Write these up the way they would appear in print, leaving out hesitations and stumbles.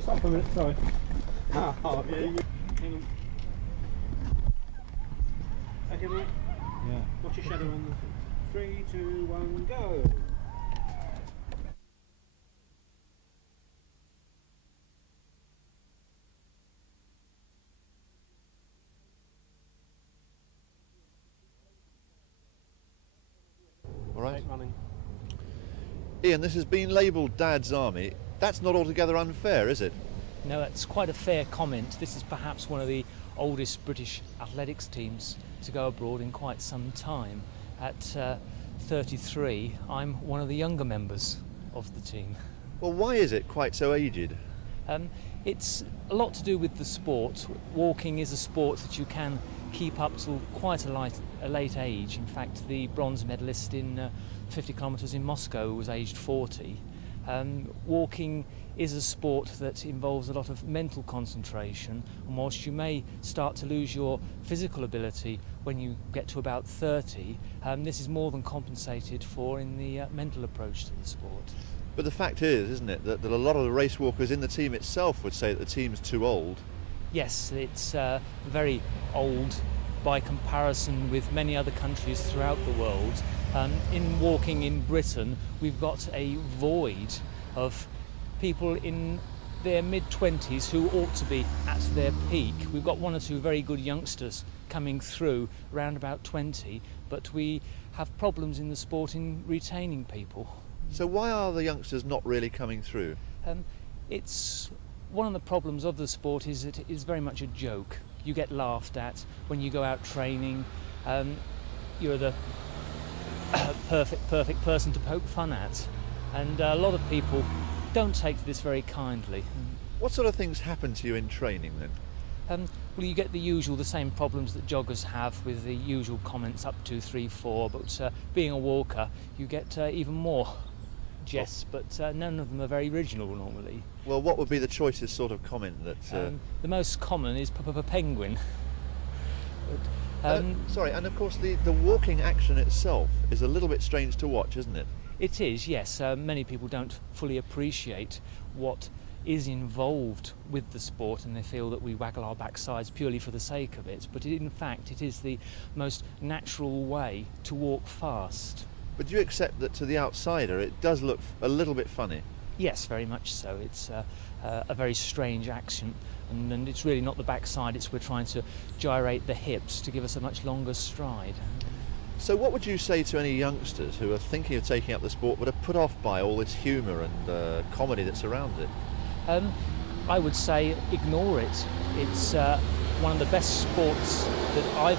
me stop for a minute, sorry. Oh, yeah, hang on. Okay, mate? Yeah. Watch your shadow on the 3, 2, 1, go! All right. Running. Ian, this has been labelled Dad's Army. That's not altogether unfair, is it? No, that's quite a fair comment. This is perhaps one of the oldest British athletics teams to go abroad in quite some time. At 33, I'm one of the younger members of the team. Well, why is it quite so aged? It's a lot to do with the sport. Walking is a sport that you can keep up till quite a late age. In fact, the bronze medalist in 50 kilometres in Moscow was aged 40. Walking is a sport that involves a lot of mental concentration, and whilst you may start to lose your physical ability when you get to about 30, this is more than compensated for in the mental approach to the sport. But the fact is, isn't it, that a lot of the race walkers in the team itself would say that the team's too old. Yes, it's very old by comparison with many other countries throughout the world. In walking in Britain, we've got a void of people in their mid-20s who ought to be at their peak. We've got one or two very good youngsters coming through around about 20, but we have problems in the sport in retaining people. So why are the youngsters not really coming through? It's one of the problems of the sport is that it is very much a joke. You get laughed at when you go out training. You're the perfect person to poke fun at, and a lot of people don't take this very kindly. What sort of things happen to you in training then? Well, you get the same problems that joggers have with the usual comments up 2, 3, 4, but being a walker you get even more jests, but none of them are very original normally. Well, what would be the choicest sort of comment that... The most common is penguin. Sorry, and of course the walking action itself is a little bit strange to watch, isn't it? It is, yes. Many people don't fully appreciate what is involved with the sport, and they feel that we waggle our backsides purely for the sake of it, but in fact it is the most natural way to walk fast. But do you accept that to the outsider it does look a little bit funny? Yes, very much so. It's a very strange action, and it's really not the backside, it's we're trying to gyrate the hips to give us a much longer stride. So what would you say to any youngsters who are thinking of taking up the sport but are put off by all this humour and comedy that surrounds it? I would say ignore it. It's one of the best sports that I've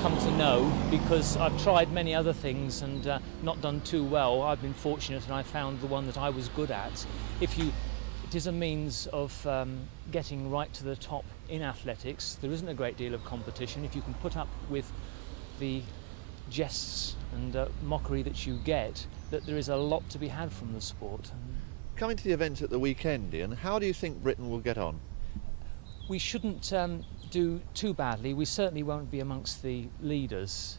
come to know, because I've tried many other things and not done too well. I've been fortunate and I found the one that I was good at. It is a means of getting right to the top in athletics. There isn't a great deal of competition. If you can put up with the jests and mockery that you get, that there is a lot to be had from the sport. Coming to the event at the weekend, Ian, how do you think Britain will get on? We shouldn't do too badly. We certainly won't be amongst the leaders.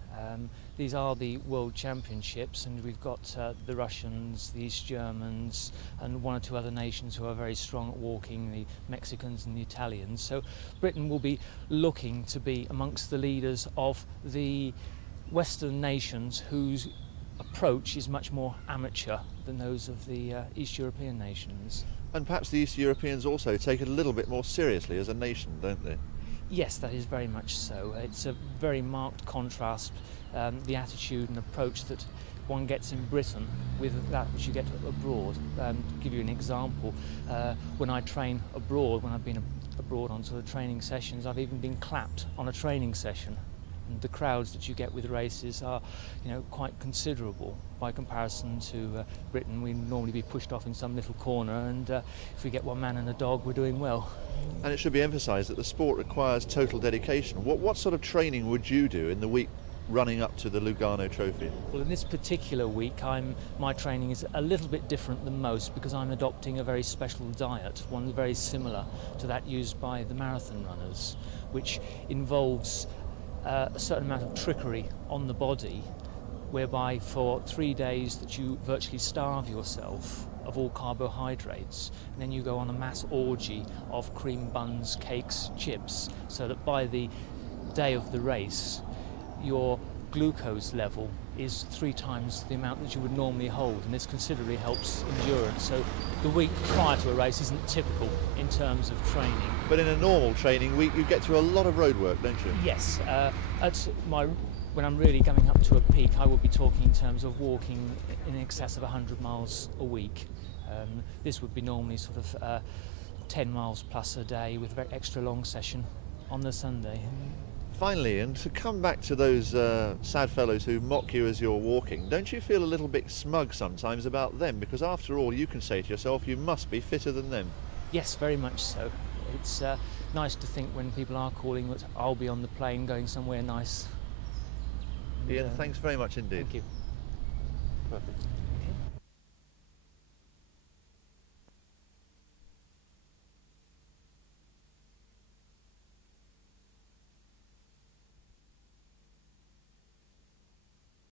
These are the World Championships, and we've got the Russians, the East Germans, and one or two other nations who are very strong at walking, the Mexicans and the Italians. So Britain will be looking to be amongst the leaders of the Western nations whose approach is much more amateur than those of the East European nations. And perhaps the East Europeans also take it a little bit more seriously as a nation, don't they? Yes, that is very much so. It's a very marked contrast, the attitude and approach that one gets in Britain with that which you get abroad. To give you an example, when I train abroad, when I've been abroad on sort of training sessions, I've even been clapped on a training session. And the crowds that you get with races are, quite considerable by comparison to Britain. We normally be pushed off in some little corner, and if we get one man and a dog, we're doing well. And it should be emphasised that the sport requires total dedication. What sort of training would you do in the week running up to the Lugano Trophy? Well, in this particular week, my training is a little bit different than most, because I'm adopting a very special diet, one very similar to that used by the marathon runners, which involves a certain amount of trickery on the body, whereby for 3 days that you virtually starve yourself of all carbohydrates, and then you go on a mass orgy of cream buns, cakes, chips, so that by the day of the race your glucose level is 3 times the amount that you would normally hold, and this considerably helps endurance. So the week prior to a race isn't typical in terms of training. But in a normal training week you get through a lot of road work, don't you? Yes, when I'm really coming up to a peak, I will be talking in terms of walking in excess of 100 miles a week. This would be normally sort of 10 miles plus a day with a very extra long session on the Sunday. Finally, and to come back to those sad fellows who mock you as you're walking, don't you feel a little bit smug sometimes about them? Because after all, you can say to yourself, you must be fitter than them. Yes, very much so. It's nice to think when people are calling that I'll be on the plane going somewhere nice. Ian, thanks very much indeed. Thank you. Perfect.